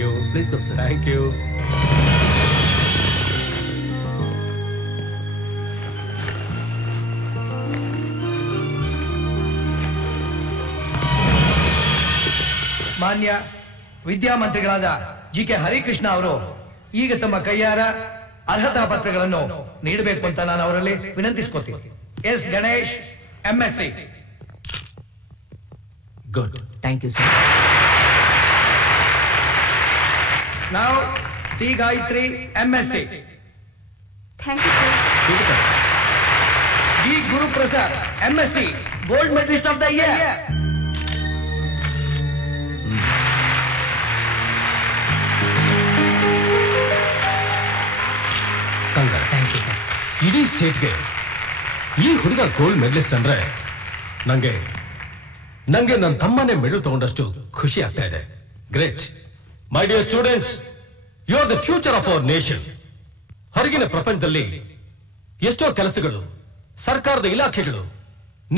you. Please come, sir. Thank you. ಮಾನ್ಯ ವಿದ್ಯಾಮಂತ್ರಿಗಳಾದ GK. Harikrishna ಅವರು ಈಗ ತಮ್ಮ ಕೈಯಾರ ಅರ್ಹತಾ ಪತ್ರಗಳನ್ನು ನೀಡಬೇಕು ಅಂತ ನಾನು ಅವರಲ್ಲಿ ವಿನಂತಿಸ್ಕೊತೀನಿ. S Ganesh, MSc. Good. Thank you, sir. Now, C. Gayatri, MSc. Thank you, sir. G. Guru Prasad, MSc, Gold Medalist of the Year. Thank you, sir. ಇಡೀ ಸ್ಟೇಟ್ಗೆ ಈ ಹುಡುಗ ಗೋಲ್ಡ್ ಮೆಡಲಿಸ್ಟ್ ಅಂದ್ರೆ ನಂಗೆ ನನ್ನ ತಮ್ಮನೇ ಮೆಡಲ್ ತಗೊಂಡಷ್ಟು ಖುಷಿ ಆಗ್ತಾ ಇದೆ. Great. My dear students, you are the future of our nation. ಹೊರಗಿನ ಪ್ರಪಂಚದಲ್ಲಿ ಎಷ್ಟೋ ಕೆಲಸಗಳು, ಸರ್ಕಾರದ ಇಲಾಖೆಗಳು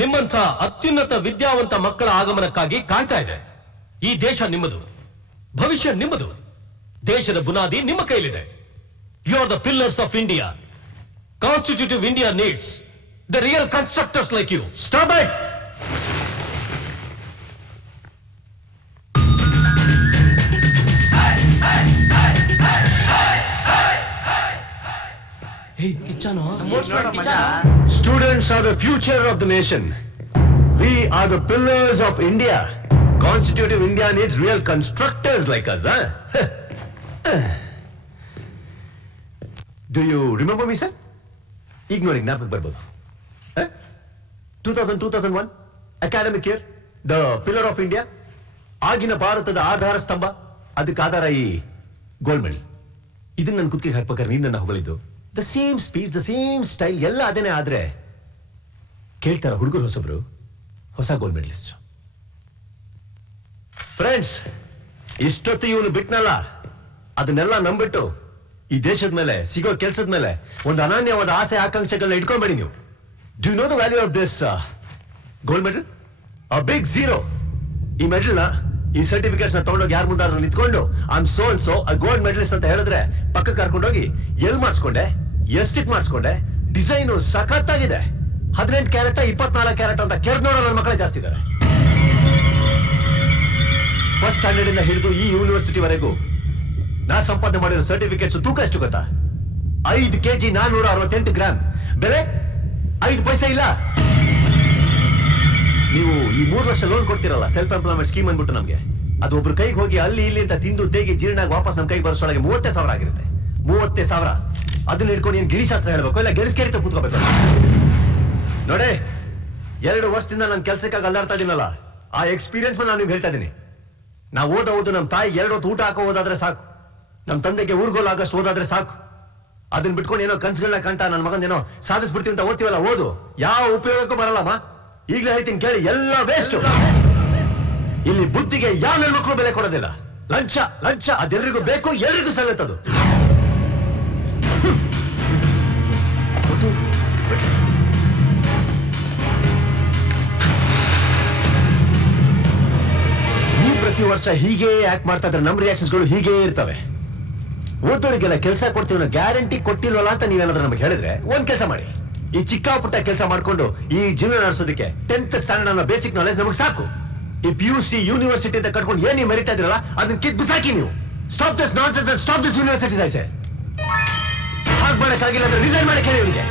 ನಿಮ್ಮಂಥ ಅತ್ಯುನ್ನತ ವಿದ್ಯಾವಂತ ಮಕ್ಕಳ ಆಗಮನಕ್ಕಾಗಿ ಕಾಯ್ತಾ ಇದೆ. ಈ ದೇಶ ನಿಮ್ಮದು, ಭವಿಷ್ಯ ನಿಮ್ಮದು, ದೇಶದ ಬುನಾದಿ ನಿಮ್ಮ ಕೈಲಿದೆ. You are the pillars of India. Constitutive India needs the real constructors like you. Stop it! Hey, Kichano. Students are the future of the nation. We are the pillars of India. Constitutive India needs real constructors like us, huh? Do you remember me, sir? ಈಗ ನೋಡಿ ಜ್ಞಾಪಕ ಬರ್ಬೋದು. 2000-2001 academic year, the pillar of India, ಆಗಿನ ಭಾರತದ ಆಧಾರ ಸ್ತಂಭ, ಅದಕ್ಕೆ ಆಧಾರ ಈ gold medal. ಇದನ್ನ ನನ್ನ ಕುತ್ತಿಗೆ ಹಾಕ್ಬೇಕಾದ್ರೆ ನೀನ್ ನನ್ನ ಹೊಗಳಿದ್ದು. The same speech, the same style ಎಲ್ಲ ಅದೇನೆ. ಆದ್ರೆ ಕೇಳ್ತಾರ ಹುಡುಗರು ಹೊಸಬ್ರು, ಹೊಸ ಗೋಲ್ಡ್ ಮೆಡಲಿಸ್ಟ್. ಫ್ರೆಂಡ್ಸ್, ಇಷ್ಟೊತ್ತು ಇವನು ಬಿಟ್ನಲ್ಲ, ಅದನ್ನೆಲ್ಲ ನಂಬಿಟ್ಟು ಈ ದೇಶದ ಮೇಲೆ ಸಿಗೋ ಕೆಲಸದ ಮೇಲೆ ಒಂದು ಅನನ್ಯವಾದ ಆಸೆ ಆಕಾಂಕ್ಷೆಗಳನ್ನ ಇಟ್ಕೊಂಡ್ಬೇಡಿ ನೀವು. Do you know the value of this gold medal? A big zero. ಈ ಮೆಡಲ್ ನ, ಈ ಸರ್ಟಿಫಿಕೇಟ್ಸ್ ನ ತಗೊಂಡೋಗಿ ಯಾರ ಮುಂದಾದ್ರೂ ನಿಂತ್ಕೊಂಡು I am so and so a gold medalist ಅಂತ ಹೇಳಿದ್ರೆ ಪಕ್ಕ ಕರ್ಕೊಂಡೋಗಿ ಎಲ್ ಮಾಡಿಸ್ಕೊಂಡೆ, ಎಷ್ಟಿಟ್ ಮಾಡಿಸ್ಕೊಂಡೆ, ಡಿಸೈನು ಸಖತ್ತಾಗಿದೆ, 18 ಕ್ಯಾರೆಟ್ 24 ಕ್ಯಾರೆಟ್ ಅಂತ ಕೆರ್ ನೋಡೋ ನನ್ನ ಮಕ್ಕಳೇ ಜಾಸ್ತಿ ಇದ್ದಾರೆ. ಫಸ್ಟ್ ಸ್ಟ್ಯಾಂಡರ್ಡ್ ಇಂದ ಹಿಡಿದು ಈ ಯೂನಿವರ್ಸಿಟಿ ವರೆಗೂ ನಾ ಸಂಪಾದನೆ ಮಾಡಿರೋ ಸರ್ಟಿಫಿಕೇಟ್ಸ್ ತೂಕ ಎಷ್ಟು ಗೊತ್ತಾ? 5 kg 468 ಗ್ರಾಮ್. ಬೆಲೆ 5 ಪೈಸೆ ಇಲ್ಲ. ನೀವು ಈ 3 ಲಕ್ಷ ಲೋನ್ ಕೊಡ್ತಿರಲ್ಲ, ಸೆಲ್ಫ್ ಎಂಪ್ಲಾಯ್ಮೆಂಟ್ ಸ್ಕೀಮ್ ಅಂದ್ಬಿಟ್ಟು ನಮ್ಗೆ, ಅದು ಒಬ್ರು ಕೈಗೆ ಹೋಗಿ ಅಲ್ಲಿ ಇಲ್ಲಿ ಅಂತ ತಿಂದು ತೇಗಿ ಜೀರ್ಣಾಗಿ ವಾಪಸ್ ನಮ್ ಕೈಗೆ ಬರೋಷ್ಟೊಳಗೆ 30,000 ಆಗಿರುತ್ತೆ. 30,000 ಅದನ್ನ ಹಿಡ್ಕೊಂಡು ಏನ್ ಗಿಣಿಶಾಸ್ತ್ರ ಹೇಳ್ಬೇಕು, ಇಲ್ಲ ಗೆಣಸ್ಕೇರಿ ಕೂತ್ಕೋಬೇಕು ನೋಡಿ. 2 ವರ್ಷದಿಂದ ನಾನು ಕೆಲ್ಸಕ್ಕಾಗಿ ಅಲ್ಲಾಡ್ತಾ ಇದೀನಲ್ಲ, ಆ ಎಕ್ಸ್ಪೀರಿಯನ್ಸ್ ನಾನು ನಿಮ್ಗೆ ಹೇಳ್ತಾ ಇದೀನಿ. ನಾವು ಓದು ನಮ್ ತಾಯಿ 2 ಹೊತ್ತು ಊಟ ಹಾಕೋ ಓದಾದ್ರೆ ಸಾಕು, ನಮ್ ತಂದೆಗೆ ಊರ್ಗೋಲಾಗಷ್ಟು ಓದಾದ್ರೆ ಸಾಕು. ಅದನ್ನ ಬಿಟ್ಕೊಂಡು ಏನೋ ಕನ್ಸುಗಳನ್ನ ಕಂಟ ನನ್ನ ಮಗನ್ ಏನೋ ಸಾಧಿಸ್ಬಿಡ್ತೀವಿ ಅಂತ ಓದ್ತೀವಲ್ಲ, ಓದು ಯಾವ ಉಪಯೋಗಕ್ಕೂ ಬರಲ್ಲಮ್ಮ. ಈಗಲೇ ಹೇಳ್ತೀನಿ ಕೇಳಿ, ಎಲ್ಲ ವೇಸ್ಟ್. ಇಲ್ಲಿ ಬುದ್ಧಿಗೆ ಯಾವ ನನ್ನ ಮಕ್ಕಳು ಬೆಲೆ ಕೊಡೋದಿಲ್ಲ. ಲಂಚ ಲಂಚ ಅದೆಲ್ಲರಿಗೂ ಬೇಕು, ಎಲ್ರಿಗೂ ಸಲ್ಲತ್ತದು. ನೀವು ಪ್ರತಿ ವರ್ಷ ಹೀಗೆ ಆಕ್ಟ್ ಮಾಡ್ತಾ ಇದ್ರೆ ನಮ್ ರಿಯಾಕ್ಷನ್ಸ್ಗಳು ಹೀಗೆ ಇರ್ತವೆ. ಓದೋರಿಗೆಲ್ಲ ಕೆಲಸ ಕೊಡ್ತೀವಿ ಅನ್ನೋ ಗ್ಯಾರಂಟಿ ಕೊಟ್ಟಿಲ್ವಲ್ಲ ಅಂತ ನೀವೇನಾದ್ರೂ ನಮಗೆ ಹೇಳಿದ್ರೆ ಒಂದ್ ಕೆಲಸ ಮಾಡಿ, ಈ ಚಿಕ್ಕ ಪುಟ್ಟ ಕೆಲಸ ಮಾಡ್ಕೊಂಡು ಈ ಜೀವನ ನಡೆಸೋದಕ್ಕೆ 10th ಸ್ಟ್ಯಾಂಡರ್ಡ್ ಅನ್ನೋ ಬೇಸಿಕ್ ನಾಲೆಜ್ ನಮಗೆ ಸಾಕು. ಈ PUC ಯೂನಿವರ್ಸಿಟಿ ಅಂತ ಕಟ್ಕೊಂಡು ಏನ್ ನೀವು ಮೆರಿತಾ ಇದ್ರಲ್ಲ ಅದನ್ನ ಕಿತ್ ಬಿಸಾಕಿ ನೀವು. Stop this nonsense and stop this universities. I say ಹಾಗೆ ಮಾಡಕ್ಕಾಗಿಲ್ಲ ಅಂದ್ರೆ ರಿಸೈನ್ ಮಾಡಕ್ಕೆ ಹೇಳಿ ಇವರಿಗೆ.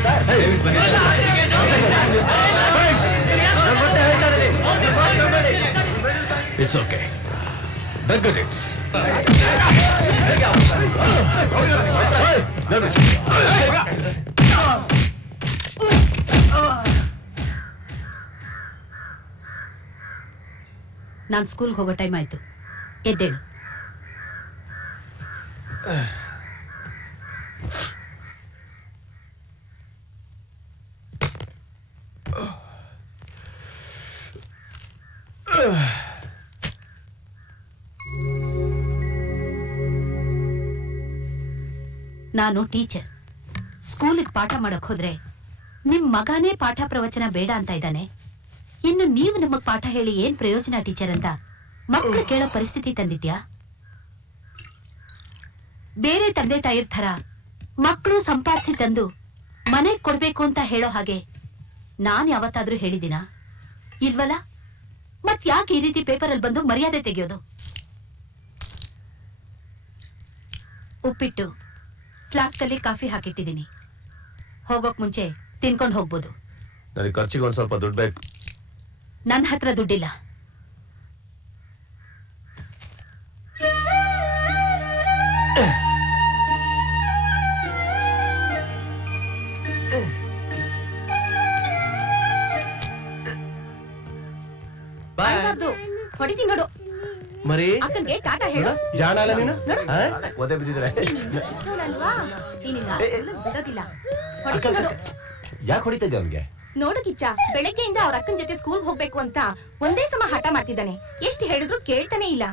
It's okay. It's ನಾನ್ ಸ್ಕೂಲ್ಗೆ ಹೋಗೋ ಟೈಮ್ ಆಯ್ತು, ಎದ್ದೇಳು. ನಾನು ಟೀಚರ್. ಸ್ಕೂಲಿಗೆ ಪಾಠ ಮಾಡಕ್ ಹೋದ್ರೆ ನಿಮ್ ಮಗನೇ ಪಾಠ ಪ್ರವಚನ ಬೇಡ ಅಂತ ಇದ್ದಾನೆ. ಇನ್ನು ನೀವು ನಮಗ್ ಪಾಠ ಹೇಳಿ ಏನ್ ಪ್ರಯೋಜನ ಟೀಚರ್ ಅಂತ ಮಕ್ಕಳು ಕೇಳೋ ಪರಿಸ್ಥಿತಿ ತಂದಿದ್ಯಾ? ಬೇರೆ ತಂದೆ ತಾಯಿರ್ ಥರ ಮಕ್ಕಳು ಸಂಪಾದಿಸಿ ತಂದು ಮನೆಗ್ ಕೊಡ್ಬೇಕು ಅಂತ ಹೇಳೋ ಹಾಗೆ ನಾನ್ ಯಾವತ್ತಾದ್ರೂ ಹೇಳಿದಿನ ಇಲ್ವಲ್ಲ? ಮತ್ ಯಾಕೆ ಈ ರೀತಿ ಪೇಪರ್ ಅಲ್ಲಿ ಬಂದು ಮರ್ಯಾದೆ ತೆಗೆಯೋದು? ಉಪ್ಪಿಟ್ಟು ಫ್ಲಾಸ್ಕ್ ಅಲ್ಲಿ ಕಾಫಿ ಹಾಕಿಟ್ಟಿದ್ದೀನಿ. ಹೋಗೋಕ್ ಮುಂಚೆ ತಿನ್ಕೊಂಡ್ ಹೋಗ್ಬೋದು. ನನಗೆ ಖರ್ಚಿಗೆ ಒಂದ್ ಸ್ವಲ್ಪ ದುಡ್ಡು ಬೇಕು. ನನ್ನ ಹತ್ರ ದುಡ್ಡಿಲ್ಲ. ಹೊಡಿತೀನಿ ನೋಡು. ಮರಿ ಅಕ್ಕನ್ಗೆ ಟಾಟಾ ಹೇಳು. ಜಾಣ ಅಲ್ಲ ನೀನು ಆ? ಒದೆ ಬಿದ್ದಿದ್ರೆ ಚಿಕ್ಕವಳಲ್ವಾ? ನೀನಿನ್ನ ಬಿಡೋದಿಲ್ಲ. ಹೊಡಿತೀನಿ ನೋಡು. ಯಾಕೆ ಹೊಡಿತಾ ಇದ್ದೆ ಅವ್ನಿಗೆ? ನೋಡು ಕಿಚ್ಚ, ಬೆಳಗ್ಗೆಯಿಂದ ಅವ್ರ ಅಕ್ಕನ ಜೊತೆ ಸ್ಕೂಲ್ ಹೋಗ್ಬೇಕು ಅಂತ ಒಂದೇ ಸಮ ಹಠ ಮಾಡ್ತಿದ್ದಾನೆ. ಎಷ್ಟು ಹೇಳಿದ್ರು ಕೇಳ್ತಾನೆ ಇಲ್ಲ.